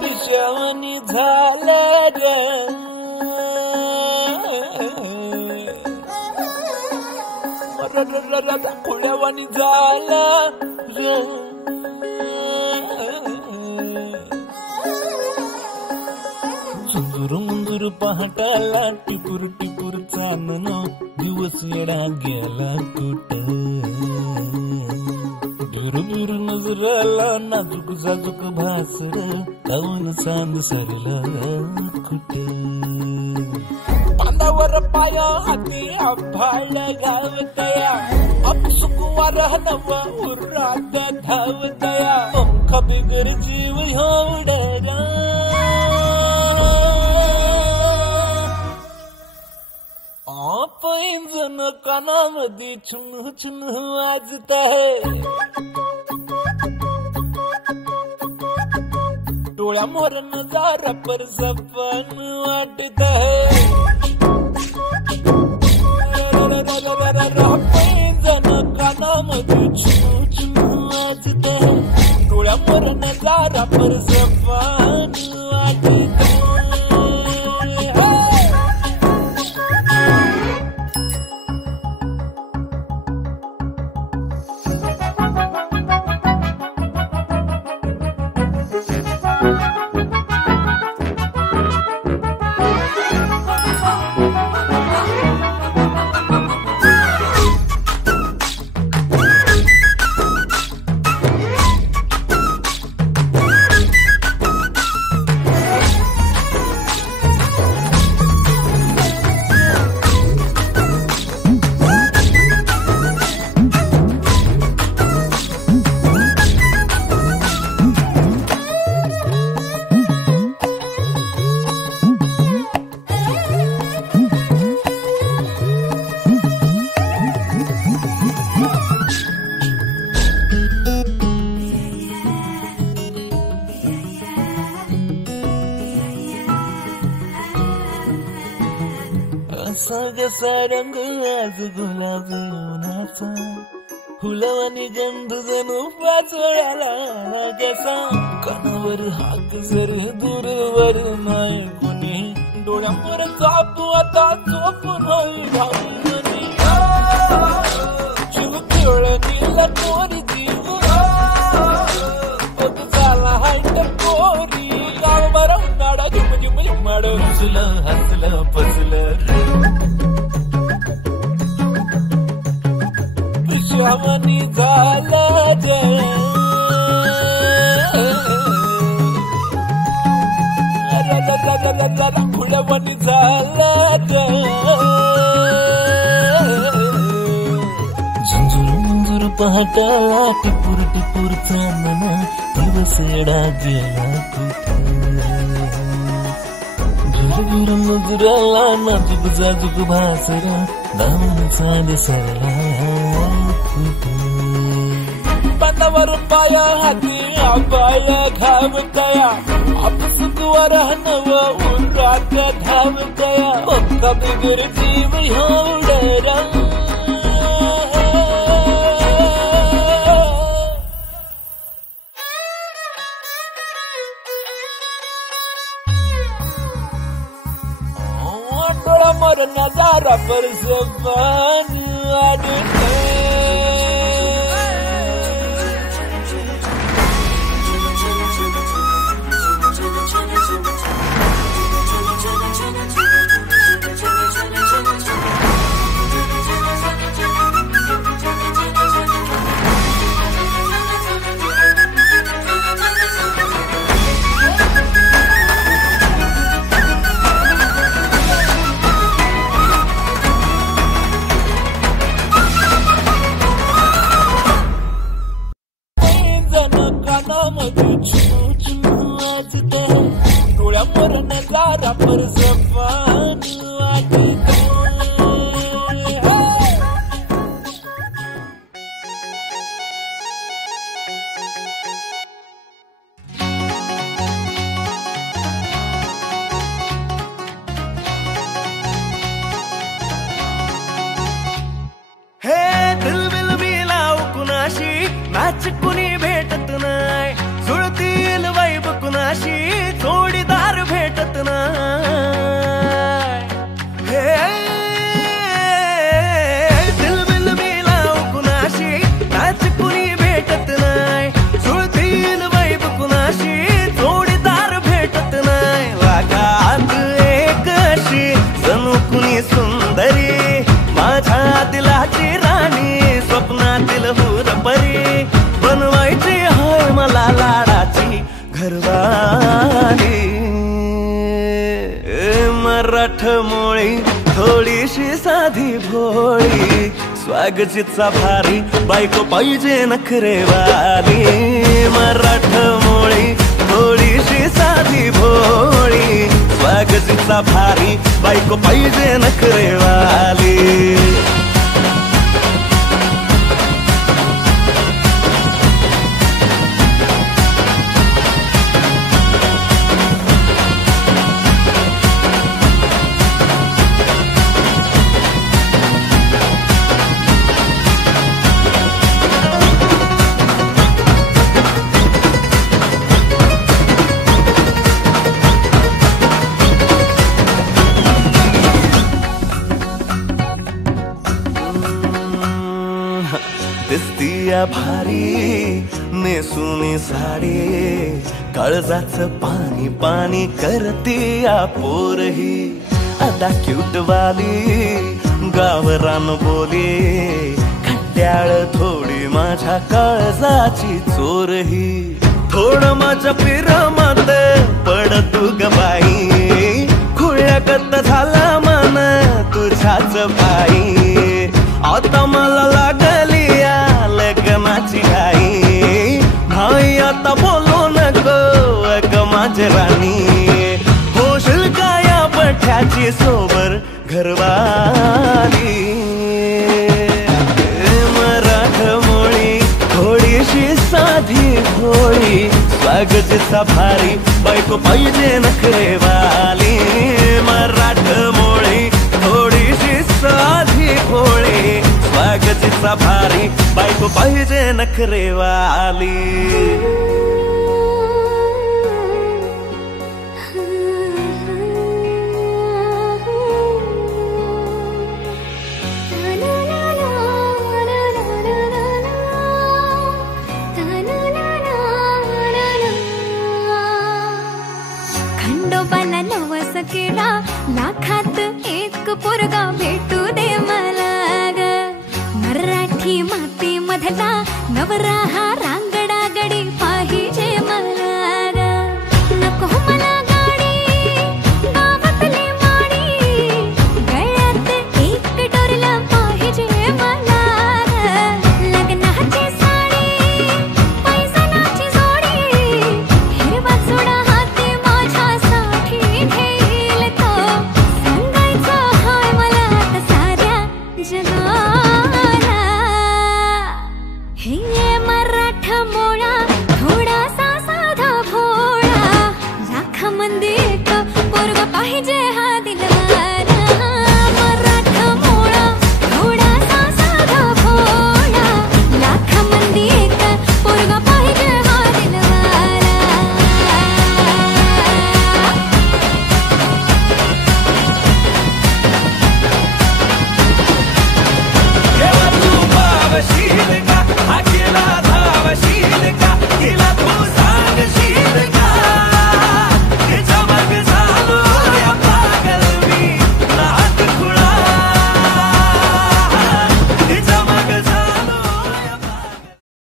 पिशवणी झालं ग खुल्यावाणी झालं ग झुंजूर मुंजूर पहाटाला टिपूर टिपूर चांदण दिवस येडा गेला कुठं बिरू नजराला नाजूक जाजूक भासर काऊन चांद सरला कुठे पांदावर पाया हाती आभाळ गावतया अपसुकुवार नव उर्रात धावतया पंख बिगर जीव होडला पैंजण कानामध्ये छुन छुन वाजत आहे डोळ्या मोर नजारा पर सपन वाटत आहे पैंजण कानामध्ये छुन छुन वाजत आहे डोळ्या मोर नजारा पर सपन वाटत आहे जसा रंग आज गुलाब उन्हाचा फुलवानी गंध जणू पाचोळ्याला कसा कानावर हात जर दूरवर नाही कोणी डोळ्यावर कापू आता झोपून होई घालून जीव खेळणीला कोरी जीव पद झाला हायट कोरी गाव बरा नाडा झुम झुम झुमाड हसलं हसलं पसलं पिशवणी झालं ग खुल्यावाणी झालं ग झुंजूर मुंजूर पहाटाला टिपूर टिपूर चांदण दिवस येडा गेला झुरझुर नजराला नाजूक जाजूक भासर दावून चांद सरला पांदावर पाया हाती आबाळ घावतया अपसुकुवार नव उर्रात धावतया पंख बिगर जीव होडला डोळा मोर नजारा पर सपन वाटत डोळ्या मोर नजारा पर सपन वाटत मॅच कुणी भेटत नाही, जुळतील वाईब कुणाशी जोडीदार भेटत नाही. दिलबिल मिलाव कुणाशी मॅच कुणी भेटत नाही, जुळतील वाईब कुणाशी जोडीदार भेटत नाही. वागात एक अशी जणू कुणी सुंदरी, माझ्या दिलाची राणी, स्वप्नातील हुरपरी, बनवायची हाय मला लाडाची घरवाली. मराठमोळी थोडीशी साधी भोळी, स्वागतीचा भारी बायको पाहिजे नखरेवाली. मराठमोळी थोडीशी साधी भोळी, स्वागतीचा भारी बायको पाहिजे नखरेवाली. दिसतीया भारी नेसुनी साडी, काळजाच पाणी पाणी करतीया पोरही. आता क्यूट वाली गावरान बोली, खट्याळ थोडी माझ्या काळजाची चोरही. थोडं माझ्या पिरमत पड तू ग बाई, खुळ्यागत झाला मन तुझ्याच पायी. आता मला लागली या लग्नाची घाई, भाई आता बोलू नको अग माझी राणी. होशील का या पठ्याची सोबर घरवाली. मराठमोळी थोडीशी साधी भोळी, स्वागतीचा भारी बायको पाहिजे नखरेवाली. मराठमोळी थोडीशी साधी भोळी, स्वागतीचा भारी बायको पाहिजे नखरेवाली. खंडोबाला नवस केला, लाखात एक पोरगा भेटू दे मला ग. मराठी माती मधला नवरा हा